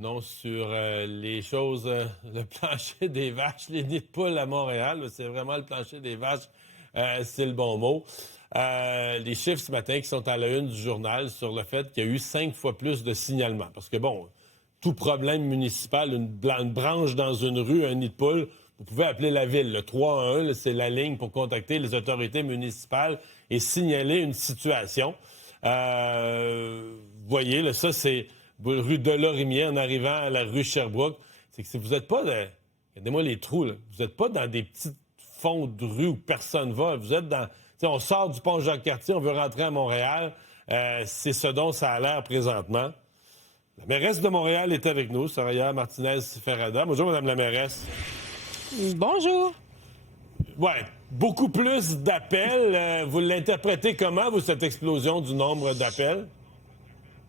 Venons sur les choses, le plancher des vaches, les nids de poules à Montréal. C'est vraiment le plancher des vaches, c'est le bon mot. Les chiffres ce matin qui sont à la une du journal sur le fait qu'il y a eu 5 fois plus de signalements. Parce que bon, tout problème municipal, une branche dans une rue, un nid de poule, vous pouvez appeler la ville. Le 311, là, c'est la ligne pour contacter les autorités municipales et signaler une situation. Vous voyez, là, ça c'est rue Delorimier en arrivant à la rue Sherbrooke. C'est que si vous n'êtes pas, regardez-moi les trous, là. Vous n'êtes pas dans des petits fonds de rue où personne va. Vous êtes dans, on sort du pont Jacques-Cartier, on veut rentrer à Montréal. C'est ce dont ça a l'air présentement. La mairesse de Montréal est avec nous, Soraya Martinez-Ferrada. Bonjour, Madame la mairesse. Bonjour. Ouais, beaucoup plus d'appels. Vous l'interprétez comment, vous, cette explosion du nombre d'appels?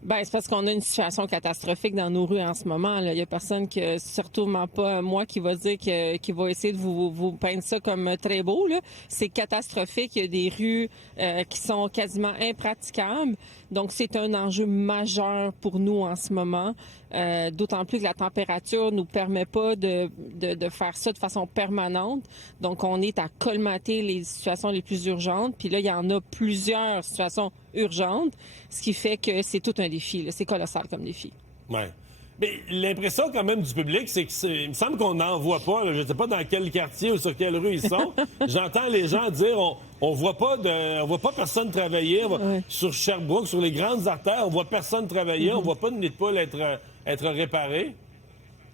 Ben, c'est parce qu'on a une situation catastrophique dans nos rues en ce moment. Là. Il y a personne que, surtout pas moi, qui va dire qui va essayer de vous peindre ça comme très beau. Là. C'est catastrophique. Il y a des rues qui sont quasiment impraticables. Donc, c'est un enjeu majeur pour nous en ce moment. D'autant plus que la température nous permet pas de faire ça de façon permanente. Donc, on est à colmater les situations les plus urgentes. Puis là, il y en a plusieurs situations urgentes, ce qui fait que c'est tout un défi. Là. C'est colossal comme défi. Ouais. Mais l'impression quand même du public, c'est que il me semble qu'on n'en voit pas. Là, je ne sais pas dans quel quartier ou sur quelle rue ils sont. J'entends les gens dire on voit pas personne travailler. Ouais. Sur Sherbrooke, sur les grandes artères, on voit personne travailler. On voit pas de nid de poule être réparé.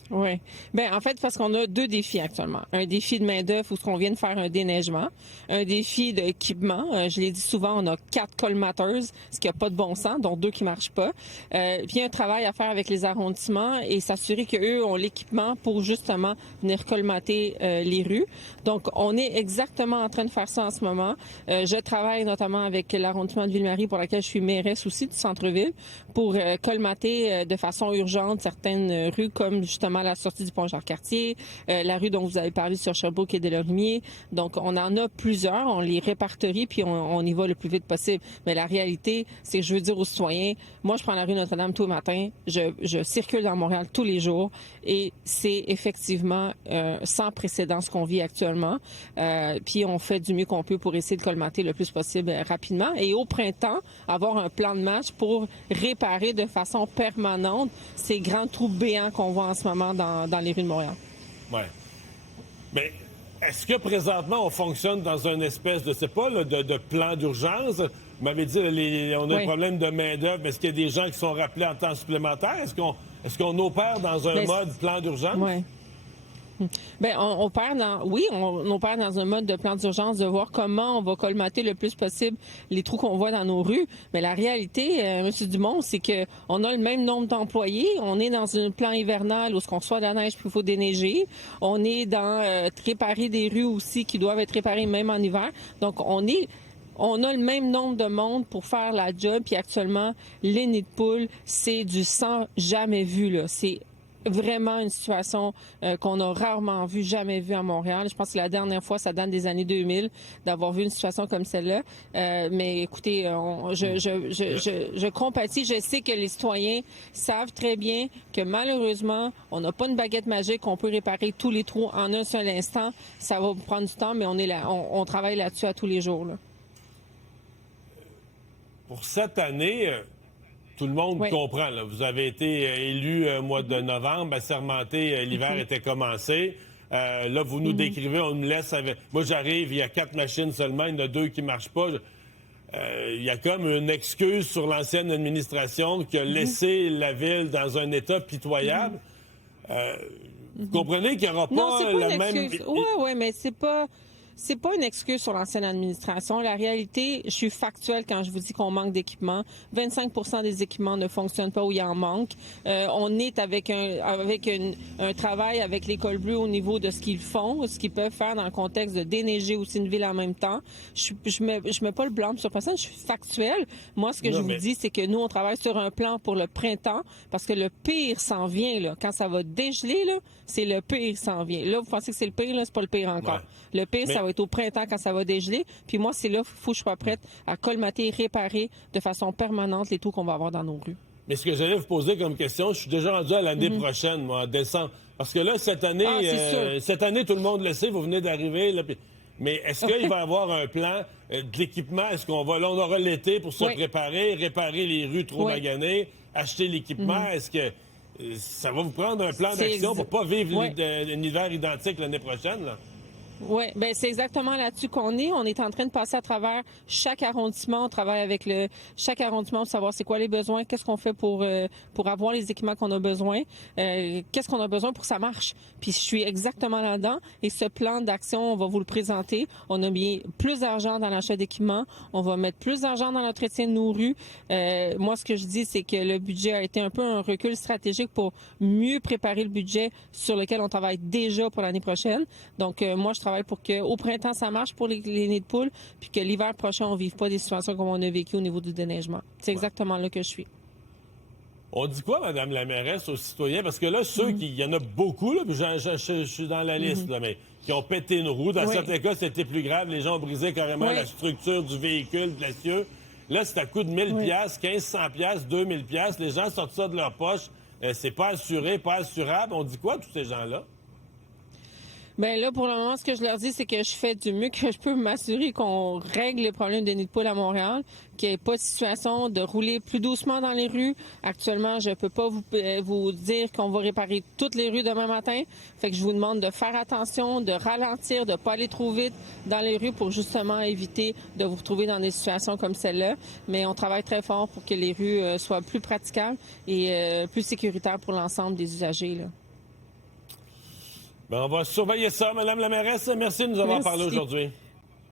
Oui. Ben en fait, parce qu'on a deux défis actuellement. Un défi de main-d'œuvre où ce qu'on vient de faire un déneigement, un défi d'équipement. Je l'ai dit souvent, on a 4 colmateurs, ce qui a pas de bon sens, dont 2 qui marchent pas. Puis un travail à faire avec les arrondissements et s'assurer qu'eux ont l'équipement pour justement venir colmater les rues. Donc, on est exactement en train de faire ça en ce moment. Je travaille notamment avec l'arrondissement de Ville-Marie, pour laquelle je suis mairesse aussi du centre-ville, pour colmater de façon urgente certaines rues comme justement la sortie du pont Jacques-Cartier, la rue dont vous avez parlé sur Sherbrooke et Delorimier. Donc, on en a plusieurs, on les répertorie, puis on y va le plus vite possible. Mais la réalité, c'est que je veux dire aux citoyens, moi, je prends la rue Notre-Dame tous les matins, je circule dans Montréal tous les jours, et c'est effectivement sans précédent ce qu'on vit actuellement. Puis on fait du mieux qu'on peut pour essayer de colmater le plus possible rapidement. Et au printemps, avoir un plan de match pour réparer de façon permanente ces grands trous béants qu'on voit en ce moment dans les rues de Montréal. Ouais. Mais est-ce que présentement on fonctionne dans une espèce de, de plan d'urgence? Vous m'avez dit on a un problème de main-d'œuvre, mais est-ce qu'il y a des gens qui sont rappelés en temps supplémentaire? Est-ce qu'on opère dans un mode plan d'urgence? Oui. Ben, on opère dans un mode de plan d'urgence, de voir comment on va colmater le plus possible les trous qu'on voit dans nos rues. Mais la réalité, M. Dumont, c'est que on a le même nombre d'employés. On est dans un plan hivernal où ce qu'on reçoit de la neige puis il faut déneiger. On est dans réparer des rues aussi qui doivent être réparées même en hiver. Donc, on a le même nombre de monde pour faire la job. Puis actuellement, les nids de poules, c'est du sang jamais vu, là. C'est vraiment une situation qu'on a rarement vue, jamais vue à Montréal. Je pense que la dernière fois, ça date des années 2000, d'avoir vu une situation comme celle-là. Mais écoutez, je compatis. Je sais que les citoyens savent très bien que malheureusement, on n'a pas une baguette magique, on peut réparer tous les trous en un seul instant. Ça va prendre du temps, mais on est là, on travaille là-dessus à tous les jours, là. Pour cette année, tout le monde comprend. Là. Vous avez été élu au mois de novembre, assermenté, l'hiver était commencé. Là, vous nous décrivez, on nous laisse avec... Moi, j'arrive, il y a 4 machines seulement, il y en a 2 qui ne marchent pas. Il y a comme une excuse sur l'ancienne administration qui a laissé la ville dans un état pitoyable. Vous comprenez qu'il n'y aura pas la même... Oui, mais c'est pas une excuse sur l'ancienne administration. La réalité, je suis factuelle quand je vous dis qu'on manque d'équipements. 25% des équipements ne fonctionnent pas ou il en manque. On est avec un travail avec l'École bleue au niveau de ce qu'ils font, ce qu'ils peuvent faire dans le contexte de déneiger aussi une ville en même temps. Je mets pas le blâme sur personne, je suis factuelle. Moi, ce que je vous dis, c'est que nous, on travaille sur un plan pour le printemps parce que le pire s'en vient, là. Quand ça va dégeler, là, c'est le pire s'en vient. Là, vous pensez que c'est le pire, là, c'est pas le pire encore. Ouais. Le pire, ça va être au printemps quand ça va dégeler. Puis moi, c'est là qu'il faut que je sois prête à colmater et réparer de façon permanente les trous qu'on va avoir dans nos rues. Mais ce que j'allais vous poser comme question, je suis déjà rendu à l'année prochaine, moi, en décembre. Parce que là, cette année, tout le monde le sait, vous venez d'arriver. Là, mais est-ce qu'il va y avoir un plan de l'équipement? Est-ce qu'on va, là, on aura l'été pour se préparer, réparer les rues trop maganées, acheter l'équipement? Est-ce que ça va vous prendre un plan d'action pour pas vivre un hiver identique l'année prochaine, là? Oui, ben c'est exactement là-dessus qu'on est. On est en train de passer à travers chaque arrondissement. On travaille avec chaque arrondissement pour savoir c'est quoi les besoins, qu'est-ce qu'on fait pour avoir les équipements qu'on a besoin, qu'est-ce qu'on a besoin pour que ça marche. Puis je suis exactement là-dedans. Et ce plan d'action, on va vous le présenter. On a mis plus d'argent dans l'achat d'équipements. On va mettre plus d'argent dans l'entretien de nos rues. Moi, ce que je dis, c'est que le budget a été un peu un recul stratégique pour mieux préparer le budget sur lequel on travaille déjà pour l'année prochaine. Donc, moi, je travaille pour qu'au printemps, ça marche pour les nids de poules, puis que l'hiver prochain, on ne vive pas des situations comme on a vécu au niveau du déneigement. C'est exactement là que je suis. On dit quoi, Mme la mairesse, aux citoyens? Parce que là, il y en a beaucoup, là, puis je suis dans la liste, là, mais qui ont pété une roue. Dans certains cas, c'était plus grave. Les gens ont brisé carrément la structure du véhicule, de l'essieu. Là, c'est à coût de 1000 piastres, 1500 piastres, 2000 piastres. Les gens sortent ça de leur poche. C'est pas assuré, pas assurable. On dit quoi, tous ces gens-là? Bien là, pour le moment, ce que je leur dis, c'est que je fais du mieux que je peux m'assurer qu'on règle les problèmes des nids de poules à Montréal, qu'il n'y ait pas de situation de rouler plus doucement dans les rues. Actuellement, je ne peux pas vous dire qu'on va réparer toutes les rues demain matin. Fait que je vous demande de faire attention, de ralentir, de ne pas aller trop vite dans les rues pour justement éviter de vous retrouver dans des situations comme celle-là. Mais on travaille très fort pour que les rues soient plus praticables et plus sécuritaires pour l'ensemble des usagers, là. Ben, on va surveiller ça, Mme la mairesse. Merci de nous avoir parlé aujourd'hui.